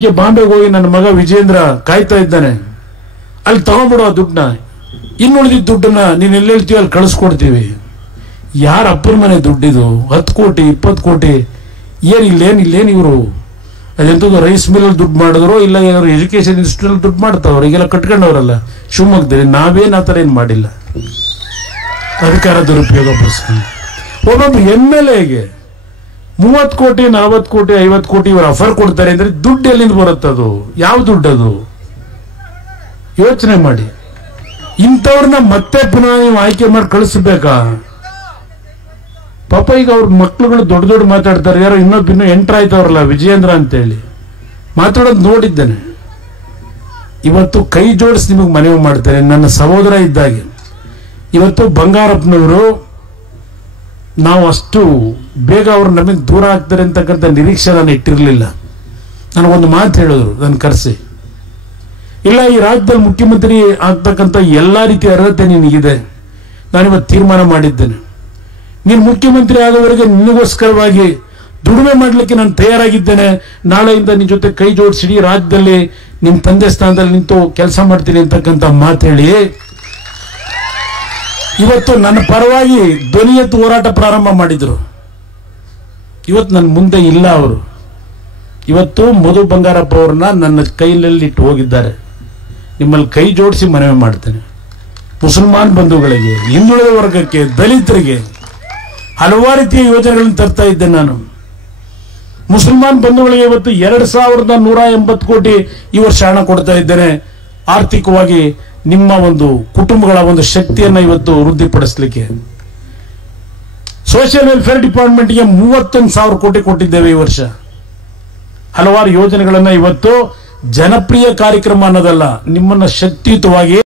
ಬಾಂಬೆಗೆ ಹೋಗಿ ನನ್ನ ಮಗ ವಿಜೇಂದ್ರ ಕಾಯ್ತಾ ಇದ್ದಾನೆ. ಅಲ್ಲಿ ತಗೊಂಡ್ಬಿಡು ಆ ದುಡ್ಡನ್ನ, ಇನ್ನುಳಿದ ದುಡ್ಡನ್ನ ನೀನ್ ಎಲ್ಲಿ ಹೇಳ್ತೀವಿ ಅಲ್ಲಿ ಕಳಿಸ್ಕೊಡ್ತೀವಿ. ಯಾರ ಅಪ್ಪನ ಮನೆ ದುಡ್ಡಿದು? 10 ಕೋಟಿ 20 ಕೋಟಿ ಇಲ್ಲೇನು ಇವರು ಅದೆಂತದ್ದು ರೈಸ್ ಮಿಲ್ ದುಡ್ಡು ಮಾಡಿದ್ರು, ಇಲ್ಲ ಇವರು ಎಜುಕೇಶನ್ ಇನ್ಸ್ಟಿಟ್ಯೂಟ್ ದುಡ್ಡು ಮಾಡ್ತಾವ್ರು, ಈಗೆಲ್ಲ ಕಟ್ಕೊಂಡವ್ರಲ್ಲ ಶಿವಮೊಗ್ಗದಲ್ಲಿ. ನಾವೇನ್ ಆತರ ಏನ್ ಮಾಡಿಲ್ಲ, ಅಧಿಕಾರ ದುರುಪಯೋಗ ಪಡಿಸ್ಕೊಂಡು. ಒಬ್ಬೊಬ್ಬ MLAಗೆ 30 ಕೋಟಿ 40 ಕೋಟಿ 50 ಕೋಟಿ ಇವರು ಆಫರ್ ಕೊಡ್ತಾರೆ ಅಂದ್ರೆ ದುಡ್ಡು ಎಲ್ಲಿಂದ ಬರುತ್ತದು? ಯಾವ ದುಡ್ಡದು? ಯೋಚನೆ ಮಾಡಿ. ಇಂಥವ್ರನ್ನ ಮತ್ತೆ ಪುನಃ ನೀವು ಆಯ್ಕೆ ಮಾಡಿ ಕಳಿಸ್ಬೇಕಾ? ಪಾಪ ಈಗ ಅವ್ರ ಮಕ್ಳುಗಳು ದೊಡ್ಡ ಮಾತಾಡ್ತಾರೆ. ಯಾರೋ ಇನ್ನೂ ಎಂಟರ್ ಆಯ್ತವ್ರಲ್ಲ ವಿಜಯೇಂದ್ರ ಅಂತೇಳಿ ಮಾತಾಡೋದು ನೋಡಿದ್ದೇನೆ. ಇವತ್ತು ಕೈ ಜೋಡಿಸಿ ನಿಮಗೆ ಮನವಿ ಮಾಡ್ತೇನೆ, ನನ್ನ ಸಹೋದರ ಇದ್ದಾಗೆ. ಇವತ್ತು ಬಂಗಾರಪ್ಪನವರು ನಾವು ಅಷ್ಟು ಬೇಗ ಅವ್ರು ನಮಗೆ ದೂರ ಆಗ್ತಾರೆ ಅಂತಕ್ಕಂಥ ನಿರೀಕ್ಷೆ ನಾನು ಇಟ್ಟಿರಲಿಲ್ಲ. ನನಗೊಂದು ಮಾತು ಹೇಳಿದ್ರು ನನ್ನ ಕರೆಸಿ, ಇಲ್ಲ ಈ ರಾಜ್ಯದಲ್ಲಿ ಮುಖ್ಯಮಂತ್ರಿ ಆಗ್ತಕ್ಕಂಥ ಎಲ್ಲಾ ರೀತಿಯ ಅರ್ಹತೆ ನಿನಗಿದೆ, ನಾನಿವತ್ತು ತೀರ್ಮಾನ ಮಾಡಿದ್ದೇನೆ. ನೀನು ಮುಖ್ಯಮಂತ್ರಿ ಆಗೋವರೆಗೆ ನಿನಗೋಸ್ಕರವಾಗಿ ದುಡಿಮೆ ಮಾಡಲಿಕ್ಕೆ ನಾನು ತಯಾರಾಗಿದ್ದೇನೆ. ನಾಳೆಯಿಂದ ನಿನ್ನ ಜೊತೆ ಕೈ ಜೋಡಿಸಿ ಇಡೀ ರಾಜ್ಯದಲ್ಲಿ ನಿಮ್ಮ ತಂದೆ ಸ್ಥಾನದಲ್ಲಿ ನಿಂತು ಕೆಲಸ ಮಾಡ್ತೀನಿ ಅಂತಕ್ಕಂಥ ಮಾತು ಹೇಳಿ ಇವತ್ತು ನನ್ನ ಪರವಾಗಿ ಧ್ವನಿ ಎತ್ತು ಹೋರಾಟ ಪ್ರಾರಂಭ ಮಾಡಿದ್ರು. ಇವತ್ತು ನನ್ನ ಮುಂದೆ ಇಲ್ಲ ಅವರು. ಇವತ್ತು ಮಧು ಬಂಗಾರಪ್ಪ ಅವ್ರನ್ನ ನನ್ನ ಕೈಯಲ್ಲಿ ಇಟ್ಟು ಹೋಗಿದ್ದಾರೆ. ನಿಮ್ಮಲ್ಲಿ ಕೈ ಜೋಡಿಸಿ ಮನವಿ ಮಾಡ್ತೇನೆ, ಮುಸಲ್ಮಾನ್ ಬಂಧುಗಳಿಗೆ, ಹಿಂದುಳಿದ ವರ್ಗಕ್ಕೆ, ದಲಿತರಿಗೆ ಹಲವಾರು ರೀತಿಯ ಯೋಜನೆಗಳನ್ನು ತರ್ತಾ ಇದ್ದೇನೆ ನಾನು. ಮುಸಲ್ಮಾನ್ ಬಂಧುಗಳಿಗೆ ಇವತ್ತು 2180 ಕೋಟಿ ಈ ವರ್ಷ ಹಣ ಕೊಡ್ತಾ ಇದ್ದೇನೆ. ಆರ್ಥಿಕವಾಗಿ ನಿಮ್ಮ ಒಂದು ಕುಟುಂಬಗಳ ಒಂದು ಶಕ್ತಿಯನ್ನ ಇವತ್ತು ವೃದ್ಧಿಪಡಿಸಲಿಕ್ಕೆ. ಸೋಷಿಯಲ್ ವೆಲ್ಫೇರ್ ಡಿಪಾರ್ಟ್ಮೆಂಟ್ಗೆ 31,000 ಕೋಟಿ ಕೊಟ್ಟಿದ್ದೇವೆ ಈ ವರ್ಷ. ಹಲವಾರು ಯೋಜನೆಗಳನ್ನ ಇವತ್ತು ಜನಪ್ರಿಯ ಕಾರ್ಯಕ್ರಮ ಅನ್ನೋದಲ್ಲ, ನಿಮ್ಮನ್ನ ಶಕ್ತಿಯುತವಾಗಿ